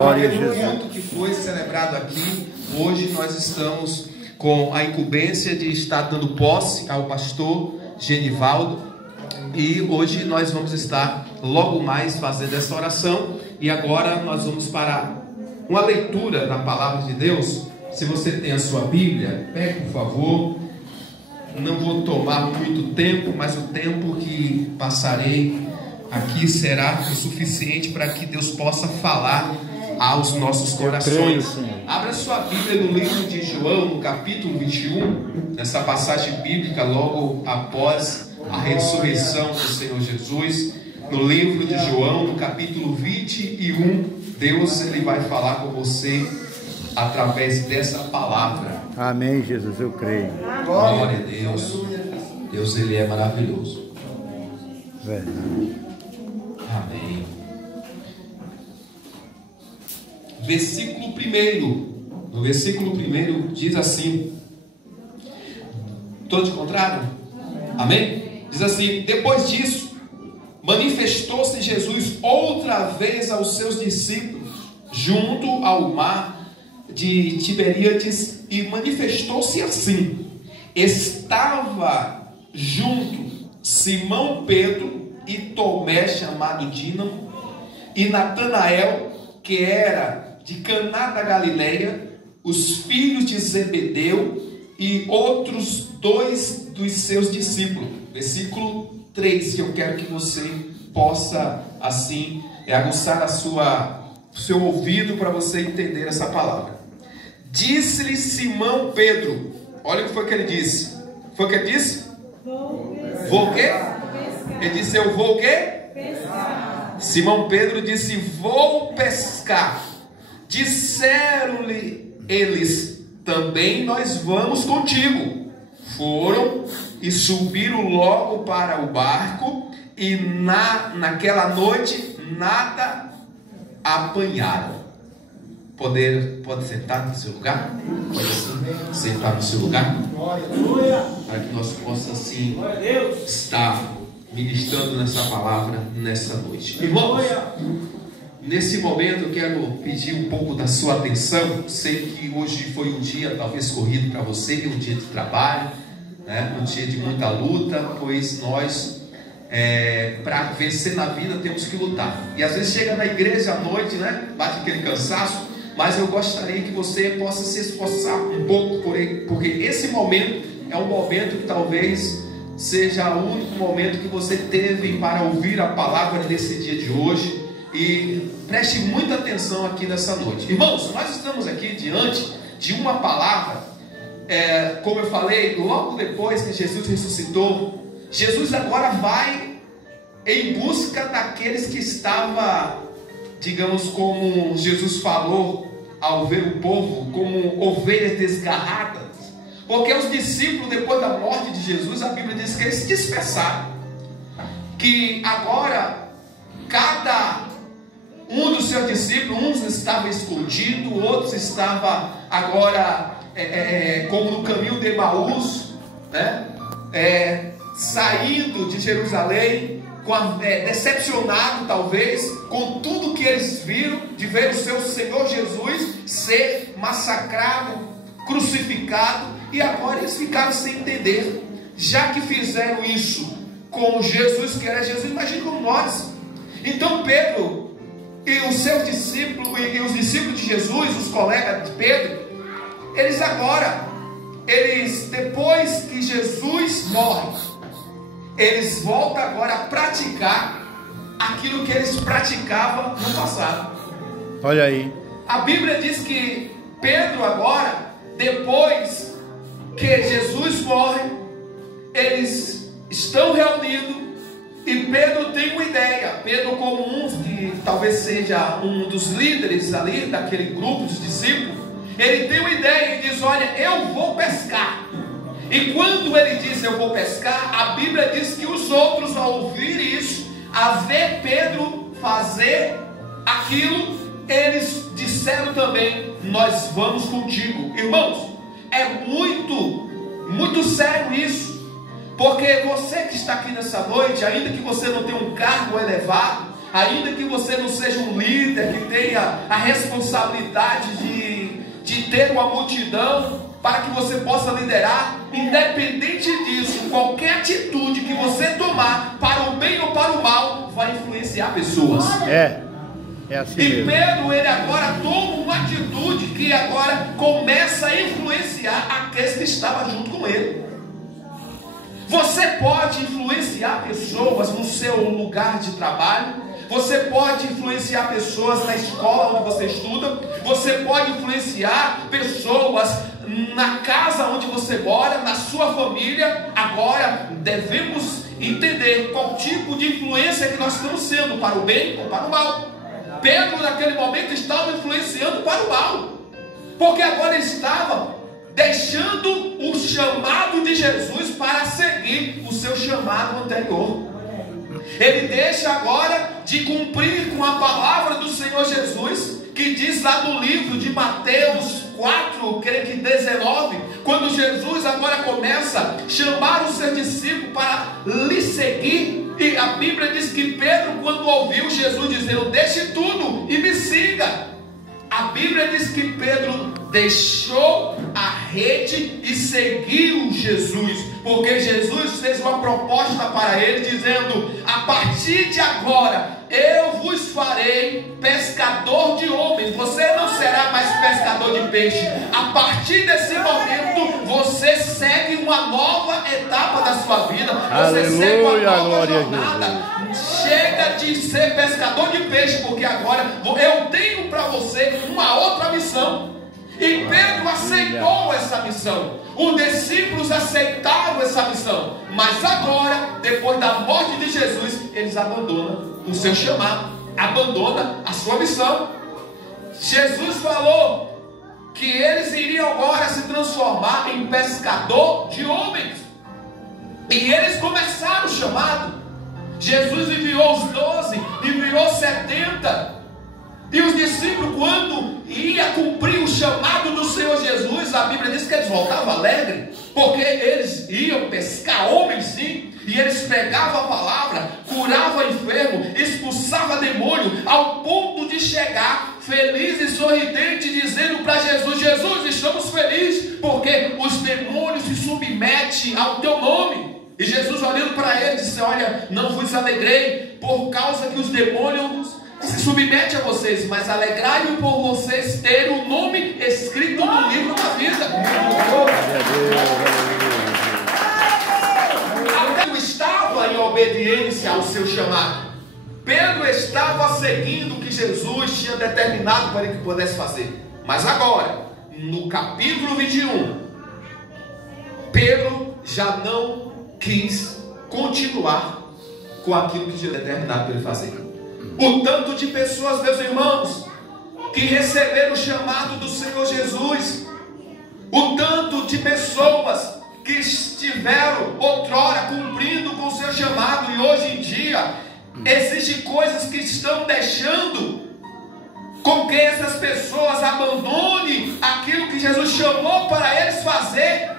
Glória a Jesus. O culto que foi celebrado aqui, hoje nós estamos com a incumbência de estar dando posse ao pastor Genivaldo. E hoje nós vamos estar logo mais fazendo essa oração. E agora nós vamos para uma leitura da palavra de Deus. Se você tem a sua Bíblia, pegue por favor. Não vou tomar muito tempo, mas o tempo que passarei aqui será o suficiente para que Deus possa falar aos nossos corações. Abra sua Bíblia no livro de João, no capítulo 21, nessa passagem bíblica logo após a ressurreição do Senhor Jesus. No livro de João, no capítulo 21, Deus ele vai falar com você através dessa palavra. Amém, Jesus, eu creio. Glória a Deus. Deus ele é maravilhoso. Verdade. Amém. Versículo 1. No versículo 1 diz assim. Todos encontraram? Amém? Diz assim: depois disso, manifestou-se Jesus outra vez aos seus discípulos, junto ao mar de Tiberíades, e manifestou-se assim: estava junto Simão Pedro e Tomé, chamado Dínamo, e Natanael, que era de Caná da Galileia, os filhos de Zebedeu e outros dois dos seus discípulos. Versículo 3, que eu quero que você possa assim aguçar seu ouvido para você entender essa palavra. Disse-lhe Simão Pedro, olha o que foi que ele disse. Foi o que ele disse? Vou o quê? Ele disse: eu vou o quê? Pescar. Simão Pedro disse: vou pescar. Disseram-lhe eles: também nós vamos contigo. Foram e subiram logo para o barco, e naquela noite nada apanharam. Pode sentar no seu lugar? Pode sentar no seu lugar? Para que nós possamos assim estar ministrando nessa palavra nessa noite. Irmãos, nesse momento eu quero pedir um pouco da sua atenção. Sei que hoje foi um dia talvez corrido para você, um dia de trabalho, né? Um dia de muita luta, pois nós para vencer na vida temos que lutar. E às vezes chega na igreja à noite, né? Bate aquele cansaço. Mas eu gostaria que você possa se esforçar um pouco porque esse momento é um momento que talvez seja o único momento que você teve para ouvir a palavra nesse dia de hoje. E preste muita atenção aqui nessa noite. Irmãos, nós estamos aqui diante de uma palavra, como eu falei, logo depois que Jesus ressuscitou, Jesus agora vai em busca daqueles que estavam, digamos, como Jesus falou ao ver o povo, como ovelhas desgarradas. Porque os discípulos, depois da morte de Jesus, a Bíblia diz que eles se dispersaram. Que agora, cada um dos seus discípulos, uns estavam escondidos, outros estavam agora, como no caminho de Emaús, né? Saindo de Jerusalém, decepcionado talvez com tudo que eles viram, de ver o seu Senhor Jesus ser massacrado, crucificado, e agora eles ficaram sem entender. Já que fizeram isso com Jesus, que era Jesus, imagine com nós. Então Pedro e os seus discípulos, e os discípulos de Jesus, os colegas de Pedro, depois que Jesus morre, eles voltam agora a praticar aquilo que eles praticavam no passado. Olha aí. A Bíblia diz que Pedro agora, depois que Jesus morre, eles estão reunidos e Pedro tem uma ideia. Pedro, como que talvez seja um dos líderes ali daquele grupo dos discípulos, ele tem uma ideia e diz: olha, eu vou pescar. E quando ele diz eu vou pescar, a Bíblia diz que os outros, ao ouvir isso, a ver Pedro fazer aquilo, eles disseram também: nós vamos contigo. Irmãos, é muito sério isso. Porque você que está aqui nessa noite, ainda que você não tenha um cargo elevado, ainda que você não seja um líder que tenha a responsabilidade de ter uma multidão para que você possa liderar, independente disso, qualquer atitude que você tomar, para o bem ou para o mal, vai influenciar pessoas. É assim E mesmo. Pedro, ele agora toma uma atitude que agora começa a influenciar aqueles que estavam junto com ele. Você pode influenciar pessoas no seu lugar de trabalho. Você pode influenciar pessoas na escola onde você estuda. Você pode influenciar pessoas na casa onde você mora, na sua família. Agora devemos entender qual tipo de influência que nós estamos sendo, para o bem ou para o mal. Pedro naquele momento estava influenciando para o mal, porque agora ele estava deixando o chamado de Jesus para seguir o seu chamado anterior. Ele deixa agora de cumprir com a palavra do Senhor Jesus, que diz lá no livro de Mateus 4, creio que 19, quando Jesus agora começa a chamar os seus discípulos para lhe seguir. E a Bíblia diz que Pedro, quando ouviu Jesus dizendo, deixe tudo e me siga, a Bíblia diz que Pedro deixou a rede e seguiu Jesus, porque Jesus fez uma proposta para ele, dizendo, a partir de agora, eu vos farei pescador de homens. Você não será mais pescador de peixe. A partir desse momento, você segue uma nova etapa da sua vida. Você segue uma nova jornada. Chega de ser pescador de peixe, porque agora eu tenho para você uma outra missão. E Pedro aceitou essa missão. Os discípulos aceitaram essa missão. Mas agora, depois da morte de Jesus, eles abandonam o seu chamado, abandonam a sua missão. Jesus falou que eles iriam agora se transformar em pescador de homens. E eles começaram o chamado. Jesus enviou os 12, enviou 70. E os discípulos, quando ia cumprir o chamado do Senhor Jesus, a Bíblia diz que eles voltavam alegres, porque eles iam pescar homens, sim, e eles pegavam a palavra, curavam enfermo, expulsavam demônio, ao ponto de chegar feliz e sorridente, dizendo para Jesus, Jesus, estamos felizes, porque os demônios se submetem ao teu nome. E Jesus, olhando para eles, disse, olha, não vos alegrei por causa que os demônios se submete a vocês, mas alegrai-me por vocês terem o nome escrito no livro da vida. Pedro estava em obediência ao seu chamado. Pedro estava seguindo o que Jesus tinha determinado para que pudesse fazer. Mas agora, no capítulo 21, Pedro já não quis continuar com aquilo que tinha determinado para ele fazer. O tanto de pessoas, meus irmãos, que receberam o chamado do Senhor Jesus, o tanto de pessoas que estiveram outrora cumprindo com o seu chamado, e hoje em dia existem coisas que estão deixando com que essas pessoas abandonem aquilo que Jesus chamou para eles fazer,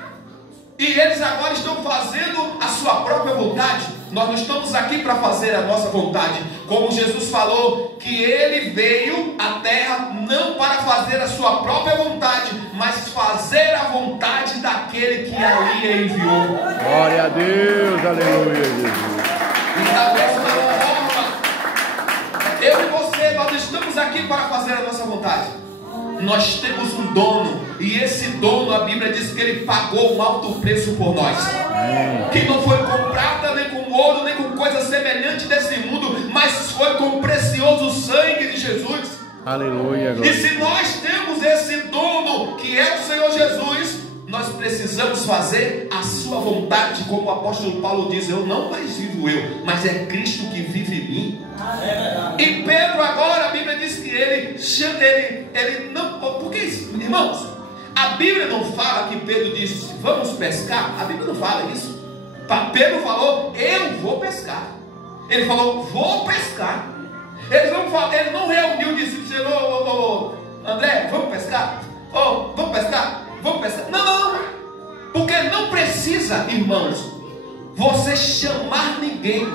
e eles agora estão fazendo a sua própria vontade. Nós não estamos aqui para fazer a nossa vontade, como Jesus falou que ele veio à terra não para fazer a sua própria vontade, mas fazer a vontade daquele que ali enviou. Glória a Deus, aleluia, Jesus. E da mesma forma, eu e você, nós estamos aqui para fazer a nossa vontade. Nós temos um dono, e esse dono, a Bíblia diz que ele pagou um alto preço por nós, que não foi comprada nem com ouro, nem com coisa semelhante desse mundo, mas foi com o precioso sangue de Jesus. Aleluia, E se nós temos esse dono, que é o Senhor Jesus, nós precisamos fazer a sua vontade, como o apóstolo Paulo diz, eu não mais vivo eu, mas é Cristo que vive em mim. E Pedro agora, a Bíblia diz que ele não, porque irmãos, a Bíblia não fala que Pedro disse, vamos pescar, a Bíblia não fala isso. Pedro falou, eu vou pescar. Ele falou, vou pescar. Ele não reuniu e disse, André, vamos pescar? Vamos pescar? Vamos pescar? Não. Porque não precisa, irmãos, você chamar ninguém.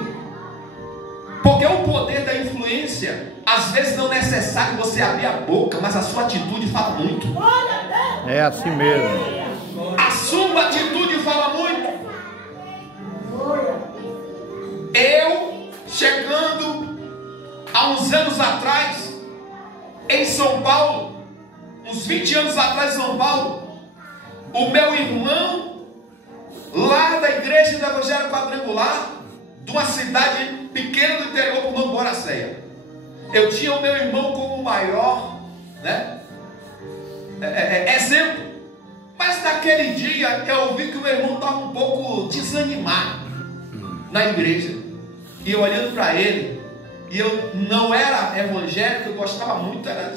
Porque o poder da influência influência, às vezes não é necessário você abrir a boca, mas a sua atitude fala muito. É assim mesmo. A sua atitude fala muito. Eu, chegando há uns anos atrás, em São Paulo, uns 20 anos atrás em São Paulo, o meu irmão, lá da igreja do Evangelho Quadrangular, de uma cidade pequena do interior, por nome Boracéia. Eu tinha o meu irmão como maior, né? Exemplo. Mas naquele dia eu vi que o meu irmão estava um pouco desanimado na igreja. E eu olhando para ele, e eu não era evangélico, eu gostava muito era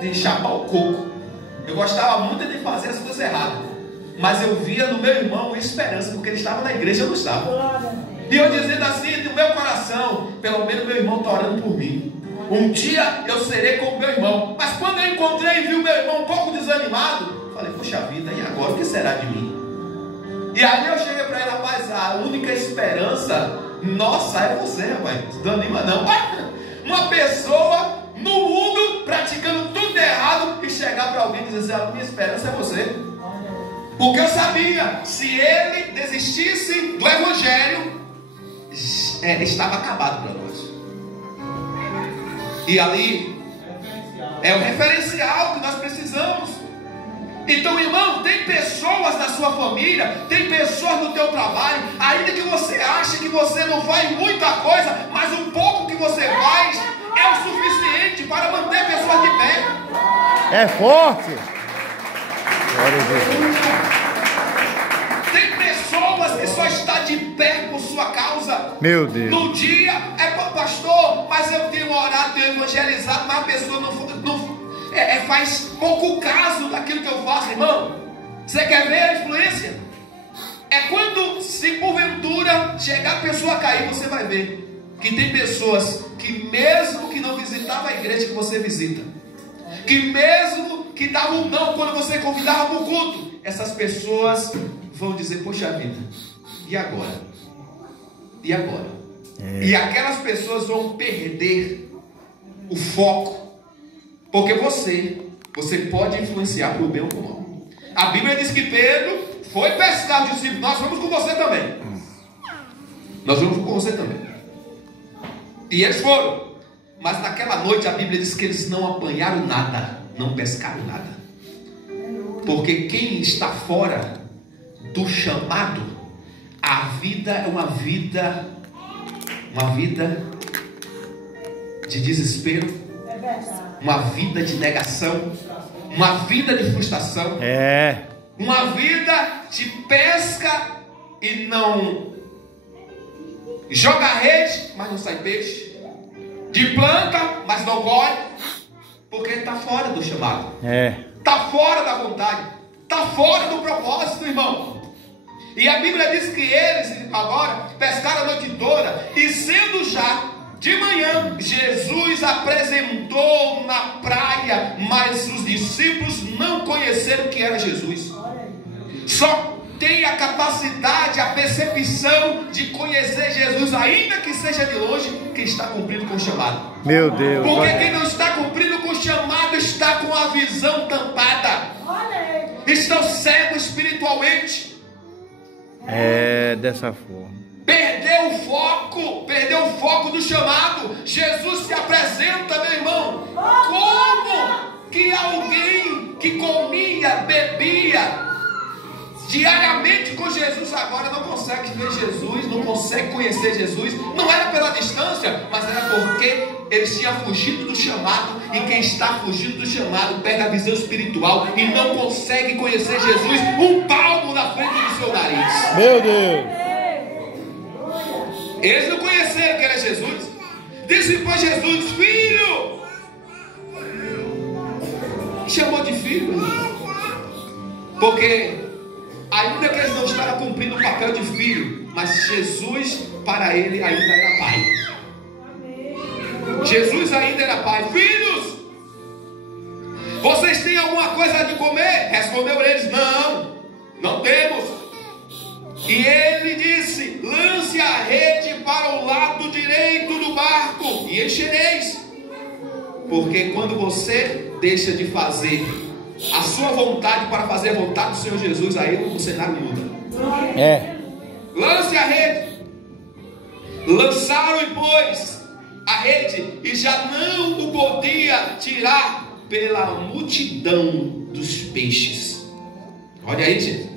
de chapar o coco. Eu gostava muito de fazer as coisas erradas. Mas eu via no meu irmão esperança, porque ele estava na igreja e eu não estava. E eu dizendo assim, no meu coração, pelo menos meu irmão está orando por mim. Um dia eu serei como meu irmão. Mas quando eu encontrei e vi o meu irmão um pouco desanimado, falei, poxa vida, e agora o que será de mim? E aí eu cheguei para ele, rapaz, a única esperança nossa é você, rapaz. Não desanima não. Uma pessoa no mundo praticando tudo errado e chegar para alguém e dizer assim, a minha esperança é você. Porque eu sabia, se ele desistisse do evangelho, estava acabado para nós. E ali é o referencial que nós precisamos. Então, irmão, tem pessoas na sua família, tem pessoas no teu trabalho, ainda que você ache que você não faz muita coisa, mas o pouco que você faz é o suficiente para manter pessoas de pé. É forte. Glória a Deus. Tem pessoas que só estão de pé por sua causa. Meu Deus. No dia, pastor, mas eu tenho orado, tenho evangelizado, mas a pessoa não faz pouco caso daquilo que eu faço, irmão. Você quer ver a influência? É quando, se porventura chegar a pessoa a cair, você vai ver que tem pessoas que mesmo que não visitavam a igreja que você visita, que mesmo que davam um não quando você convidava para o culto, essas pessoas vão dizer, poxa vida, e agora? E agora? E aquelas pessoas vão perder o foco. Porque você pode influenciar para o bem ou para o mal. A Bíblia diz que Pedro foi pescar os discípulos. Nós vamos com você também. Nós vamos com você também. E eles foram. Mas naquela noite a Bíblia diz que eles não apanharam nada. Não pescaram nada. Porque quem está fora do chamado, a vida é uma vida de desespero, uma vida de negação, uma vida de frustração, uma vida de pesca e não joga rede, mas não sai peixe, de planta, mas não colhe, porque está fora do chamado, está fora da vontade, está fora do propósito, irmão. E a Bíblia diz que eles agora pescaram a noite toda, e sendo já de manhã, Jesus apresentou na praia, mas os discípulos não conheceram que era Jesus. Só tem a capacidade, a percepção de conhecer Jesus, ainda que seja de longe, quem está cumprindo com o chamado. Meu Deus. Porque quem não está cumprindo com o chamado está com a visão tampada. Estão cegos espiritualmente. É dessa forma. Perdeu o foco do chamado. Jesus se apresenta, meu irmão, como que alguém que comia, bebia diariamente com Jesus agora não consegue ver Jesus, não consegue conhecer Jesus. Não era pela distância, mas era porque eles tinham fugido do chamado. E quem está fugindo do chamado pega a visão espiritual e não consegue conhecer Jesus um palmo na frente do seu nariz. Meu Deus. Eles não conheceram que era Jesus. Disse para Jesus, filho. Chamou de filho. Porque ainda que eles não estavam cumprindo o papel de filho, mas Jesus para ele ainda era pai. Jesus ainda era pai. Filhos, vocês têm alguma coisa de comer? Respondeu eles, não temos. E ele disse, lance a rede para o lado direito do barco e enchereis. Porque quando você deixa de fazer a sua vontade para fazer a vontade do Senhor Jesus, aí o cenário muda. Lance a rede. Lançaram, pois, a rede, e já não o podia tirar pela multidão dos peixes. Olha aí, gente.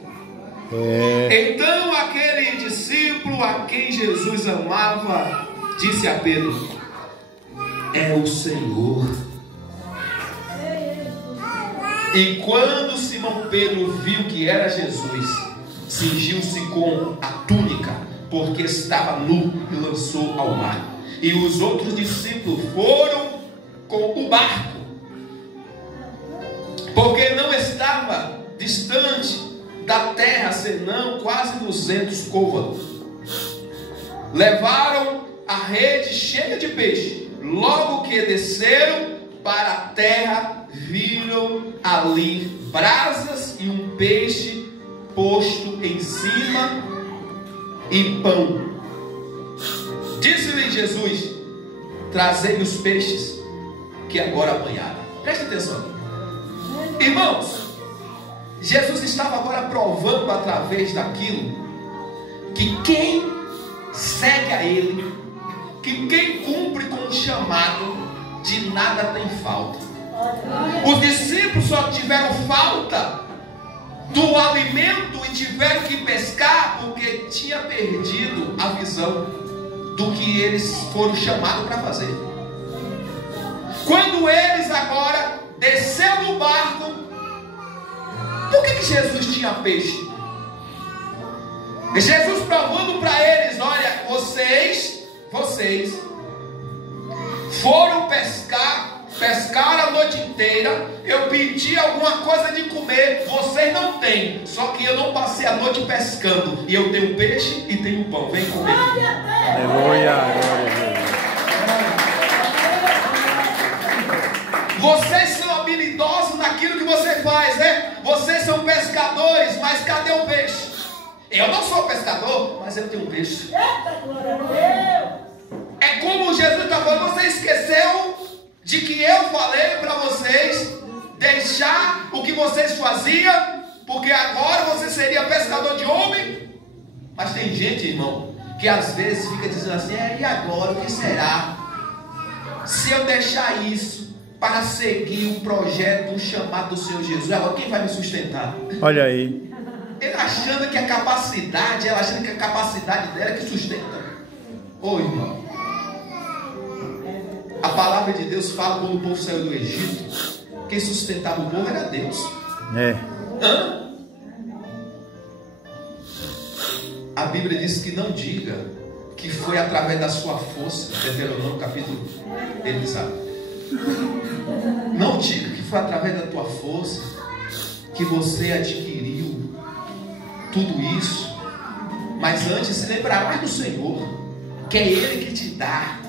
Então aquele discípulo a quem Jesus amava disse a Pedro: é o Senhor. E quando Simão Pedro viu que era Jesus, cingiu-se com a túnica, porque estava nu, e lançou ao mar. E os outros discípulos foram com o barco, porque não estava distante da terra, senão quase 200 côvados. Levaram a rede cheia de peixe. Logo que desceram para a terra, viram ali brasas e um peixe posto em cima e pão. Disse-lhe Jesus: trazei os peixes que agora apanharam. Preste atenção, irmãos. Jesus estava agora provando através daquilo que quem segue a Ele, que quem cumpre com o chamado, de nada tem falta. Os discípulos só tiveram falta do alimento e tiveram que pescar porque tinha perdido a visão do que eles foram chamados para fazer. Quando eles agora desceram do barco, por que Jesus tinha peixe? Jesus provando para eles: olha, vocês foram pescaram a noite inteira, eu pedi alguma coisa de comer, vocês não têm, só que eu não passei a noite pescando, e eu tenho peixe e tenho pão, vem comer. Aleluia. Vocês são habilidosos naquilo que você faz, né? Vocês são pescadores, mas cadê o peixe? Eu não sou pescador, mas eu tenho peixe. É como Jesus está falando: você esqueceu de que eu falei para vocês deixar o que vocês faziam, porque agora você seria pescador de homem? Mas tem gente, irmão, que às vezes fica dizendo assim: e agora, o que será? Se eu deixar isso para seguir o projeto, o chamado do Senhor Jesus, agora quem vai me sustentar? Olha aí. Ele achando que a capacidade, ela achando que a capacidade dela é que sustenta. Ô irmão, a palavra de Deus fala: quando o povo saiu do Egito, quem sustentava o povo era Deus. A Bíblia diz que não diga que foi através da sua força. Deuteronômio capítulo, ele sabe. Não diga que foi através da tua força que você adquiriu tudo isso, mas antes se lembrarás do Senhor, que é Ele que te dá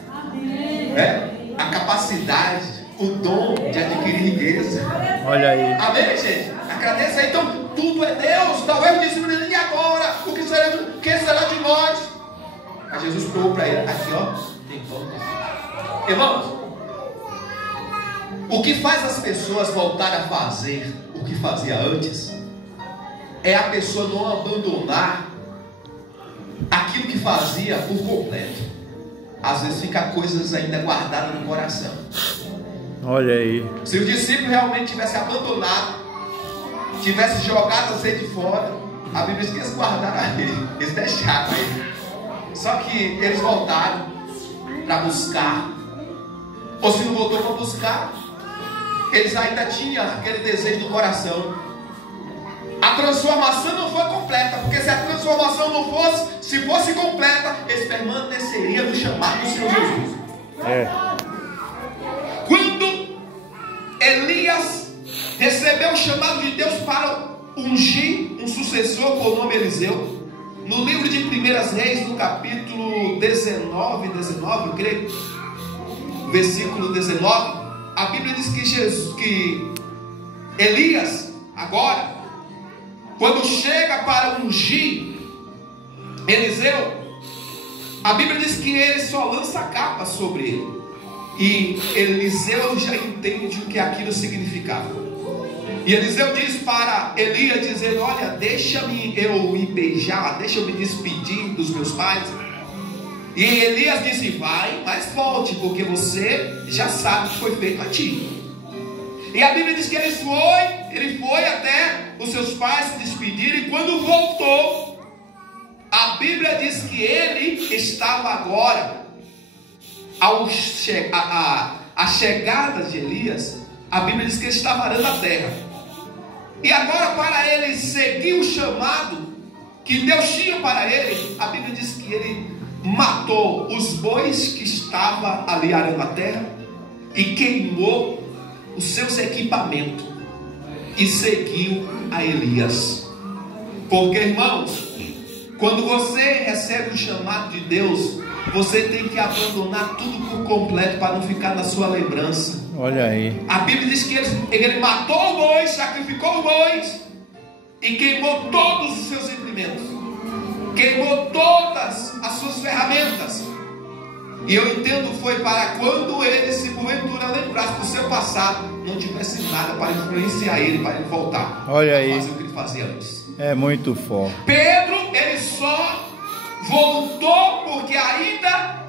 a capacidade, o dom de adquirir riqueza. Olha aí. Amém, gente? Agradeça aí. Então, tudo é Deus. Talvez disse: e agora? O que será de nós? Mas Jesus falou para ele: aqui, ó, tem pão. Irmãos, o que faz as pessoas voltarem a fazer o que fazia antes é a pessoa não abandonar aquilo que fazia por completo. Às vezes fica coisas ainda guardadas no coração. Olha aí. Se o discípulo realmente tivesse abandonado, tivesse jogado a sede fora, a Bíblia diz que eles guardaram a ele, eles deixaram ele. Só que eles voltaram para buscar. Ou se não voltou para buscar, eles ainda tinham aquele desejo no coração. A transformação não foi completa, porque se a transformação não fosse, se fosse completa, eles permaneceriam no chamado do Senhor Jesus. Quando Elias recebeu o chamado de Deus para ungir um sucessor por nome Eliseu, no livro de 1 Reis, no capítulo 19, eu creio, versículo 19, a Bíblia diz que Elias, agora, quando chega para ungir Eliseu, a Bíblia diz que ele só lança a capa sobre ele. E Eliseu já entende o que aquilo significava. E Eliseu diz para Elias, dizendo: olha, deixa-me eu me beijar, deixa eu me despedir dos meus pais. E Elias disse: vai, mas volte, porque você já sabe o que foi feito a ti. E a Bíblia diz que ele foi até os seus pais se despedir. E quando voltou, a Bíblia diz que ele estava agora, a chegada de Elias, a Bíblia diz que ele estava arando a terra. E agora, para ele seguir o chamado que Deus tinha para ele, a Bíblia diz que ele matou os bois que estavam ali arando a terra e queimou os seus equipamentos e seguiu a Elias. Porque, irmãos, quando você recebe o chamado de Deus, você tem que abandonar tudo por completo para não ficar na sua lembrança. Olha aí. A Bíblia diz que ele matou o boi, sacrificou o boi e queimou todos os seus implementos, queimou todas as suas ferramentas. E eu entendo foi para quando ele, se porventura lembrasse do seu passado, não tivesse nada para influenciar ele, para ele voltar. Olha aí. Fazer o que ele fazia antes. É muito forte. Pedro, ele só voltou porque ainda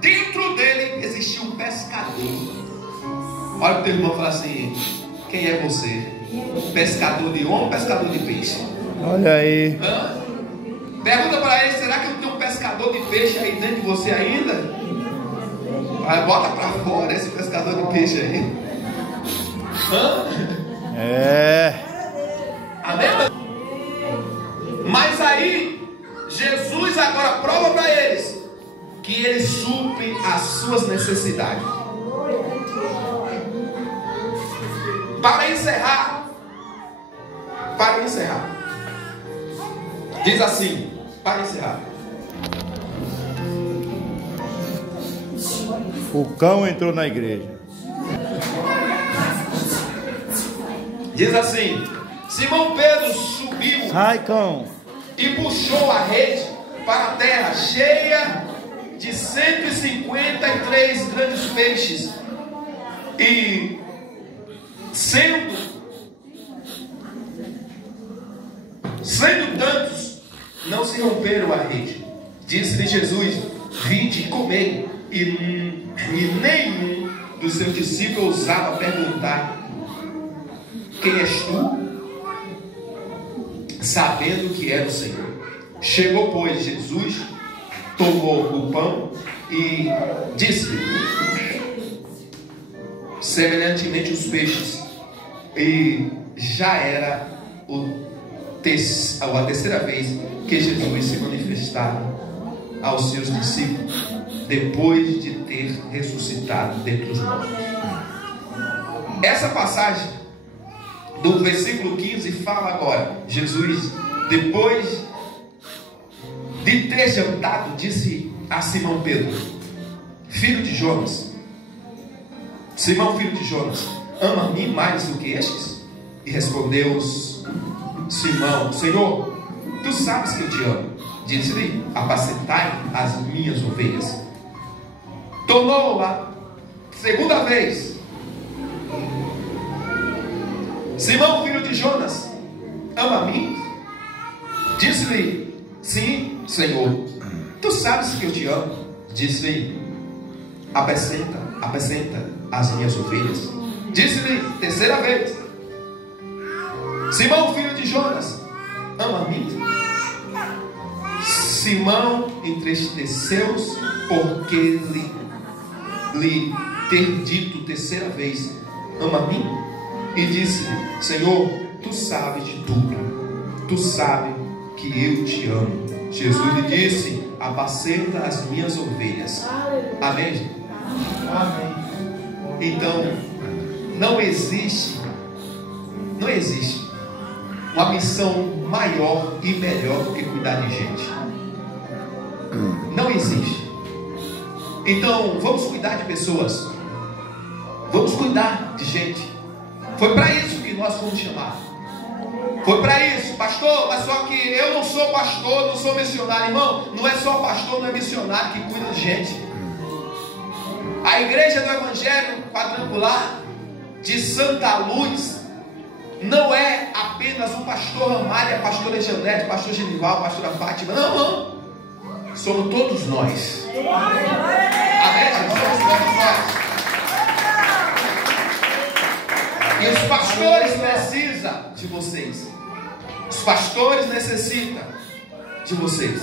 dentro dele existia um pescador. Olha o teu irmão e fala assim: quem é você? Pescador de homem ou pescador de peixe? Olha aí. Hã? Pergunta para ele: será que eu tenho um pescador de peixe aí dentro de você ainda? Vai, bota para fora esse pescador de peixe aí. Hã? É. Amém? Mas aí Jesus agora prova para eles que ele supre as suas necessidades. Para encerrar, diz assim, para encerrar: O cão entrou na igreja. Diz assim: Simão Pedro subiu, Sai, cão. e puxou a rede para a terra, cheia de 153 grandes peixes, e sendo tantos, não se romperam a rede. Disse-lhe Jesus: vinde e comei. E nenhum dos seus discípulos ousava perguntar: quem és tu? Sabendo que era o Senhor. Chegou, pois, Jesus, tomou o pão e disse-lhe semelhantemente os peixes. E já era a terceira vez que Jesus se manifestava aos seus discípulos, depois de ter ressuscitado dentre os mortos. Essa passagem do versículo 15 fala agora: Jesus, depois de ter jantado, disse a Simão Pedro, filho de Jonas: Simão, filho de Jonas, ama a mim mais do que estes? E respondeu Simão: Senhor, tu sabes que eu te amo. Disse-lhe: apacentai as minhas ovelhas. Tornou a segunda vez: Simão, filho de Jonas, ama a mim? Disse-lhe: sim, Senhor, tu sabes que eu te amo. Disse-lhe: apacenta as minhas ovelhas. Disse-lhe terceira vez: Simão, filho de Jonas, ama a mim? Simão entristeceu-se porque lhe ter dito terceira vez: ama a mim? E disse-lhe: Senhor, tu sabes de tudo, tu sabes que eu te amo. Jesus lhe disse: apacenta as minhas ovelhas. Amém? Amém. Então, não existe uma missão maior e melhor do que cuidar de gente. Não existe. Então, vamos cuidar de pessoas. Vamos cuidar de gente. Foi para isso que nós fomos chamados. Foi para isso, pastor, mas só que eu não sou pastor, não sou missionário, irmão. Não é só pastor, não é missionário que cuida de gente. A igreja do Evangelho Quadrangular de Santa Luz não é apenas o pastor Amália, a pastora Janete, o pastor Genival, a pastora Fátima. Não, não. Somos todos nós. Amém, gente? Somos todos nós. E os pastores precisam de vocês. Os pastores necessitam de vocês.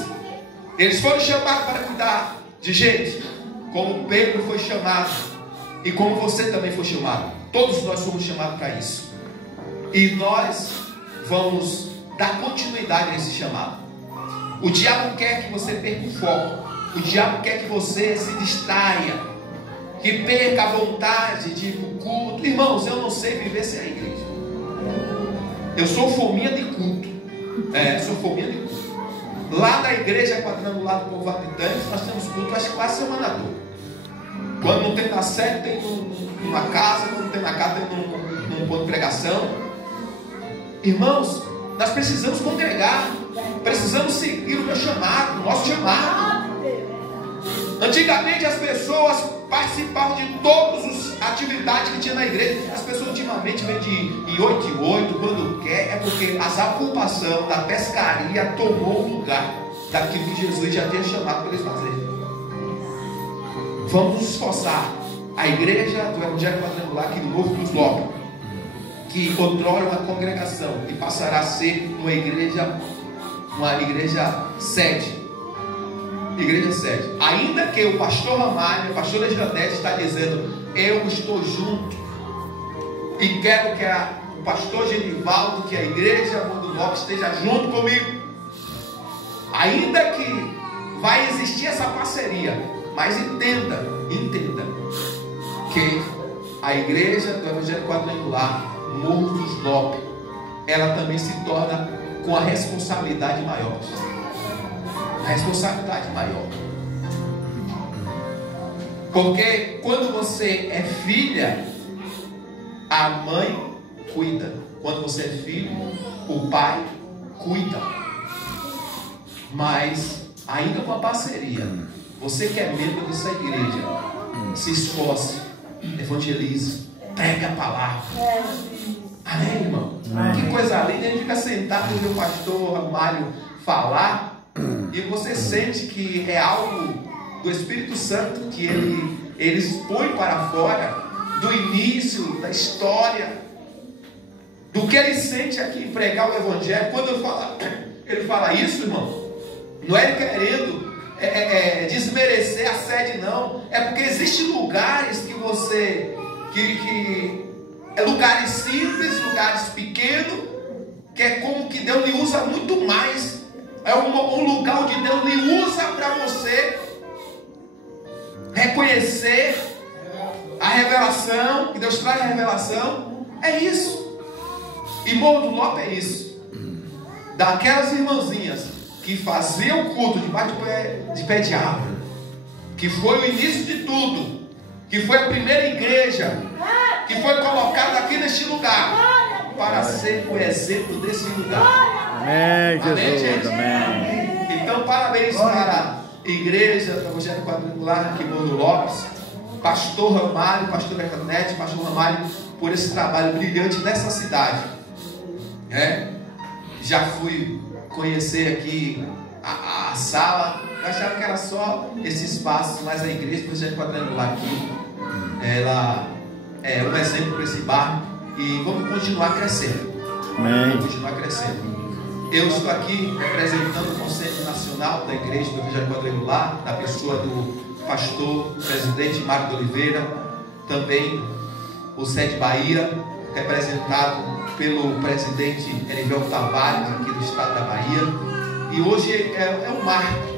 Eles foram chamados para cuidar de gente, como Pedro foi chamado e como você também foi chamado. Todos nós fomos chamados para isso. E nós vamos dar continuidade a esse chamado. O diabo quer que você perca o foco. O diabo quer que você se distraia, que perca a vontade de ir para o culto. Irmãos, eu não sei viver sem a igreja. Eu sou fominha de culto. Sou fominha de culto. Lá na igreja Quadrangular do Povo Habitante, nós temos culto acho que quase semana toda. Quando não tem na sede, tem numa casa. Quando não tem na casa, tem num ponto de pregação. Irmãos, nós precisamos congregar. Precisamos seguir o meu chamado, o nosso chamado. Antigamente as pessoas participavam de todas as atividades que tinha na igreja. As pessoas ultimamente vêm de 8 em 8, quando quer. É porque a ocupação da pescaria tomou o lugar daquilo que Jesus já tinha chamado para eles fazerem. Vamos nos esforçar. A igreja do Evangelho Quadrangular aqui no Novo Cruz Lopes, que outrora uma congregação, e passará a ser uma igreja sede. Igreja sede. Ainda que o pastor Ramalho, a pastora Janete está dizendo, eu estou junto e quero que o pastor Genivaldo, que a igreja Mundo Novo esteja junto comigo. Ainda que vai existir essa parceria, mas entenda que a igreja do Evangelho Quadrangular Morro dos Lopes, ela também se torna com a responsabilidade maior. A responsabilidade maior. Porque quando você é filha, a mãe cuida. Quando você é filho, o pai cuida. Mas ainda com a parceria, você que é membro dessa igreja, se esforce, evangelize, pregue a palavra. Amém, irmão? Que coisa linda. A gente fica sentado e vê o pastor Mário falar, e você sente que é algo do Espírito Santo que ele expõe para fora, do início da história, do que ele sente aqui em pregar o Evangelho. Quando ele fala isso, irmão, não é ele querendo desmerecer a sede, não. É porque existem lugares que você lugares simples, lugares pequenos, que é como que Deus lhe usa muito mais. É um lugar onde Deus lhe usa para você reconhecer a revelação, que Deus traz a revelação. É isso. E Morro do Lopes é isso. Daquelas irmãzinhas que faziam o culto debaixo de pé de árvore, que foi o início de tudo, que foi a primeira igreja que foi colocada aqui neste lugar, para ser o exemplo desse lugar. Amém, Jesus. Gente? Amém. Então, parabéns para a igreja do Evangelho Quadrangular aqui em Morro do Lopes, pastor Ramalho, pastora Janete, pastor Ramalho, por esse trabalho brilhante nessa cidade. Já fui conhecer aqui a sala. Eu achava que era só esse espaço, mas a igreja do Evangelho Quadrangular aqui, ela é um exemplo para esse bairro, e vamos continuar crescendo. Amém. Vamos continuar crescendo. Eu estou aqui representando o Conselho Nacional da Igreja do Evangelho Quadrangular, da pessoa do pastor, presidente Marco de Oliveira, também o Sede Bahia, representado pelo presidente Erivelto Tavares, aqui do estado da Bahia. E hoje é um marco.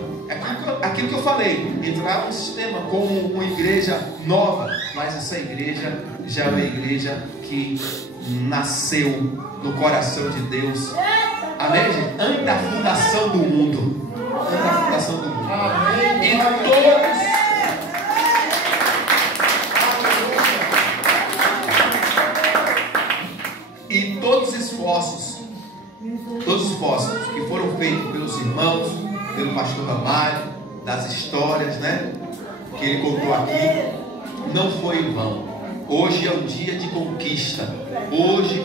É aquilo que eu falei, entrar no sistema como uma igreja nova, mas essa igreja já é uma igreja que nasceu no coração de Deus. Amém, gente? Antes da fundação do mundo. Antes da fundação do mundo. E todos os esforços Todos os fósforos que foram feitos pelos irmãos, pelo pastor Ramalho, das histórias, né, que ele contou aqui, não foi em vão. Hoje é um dia de conquista. Hoje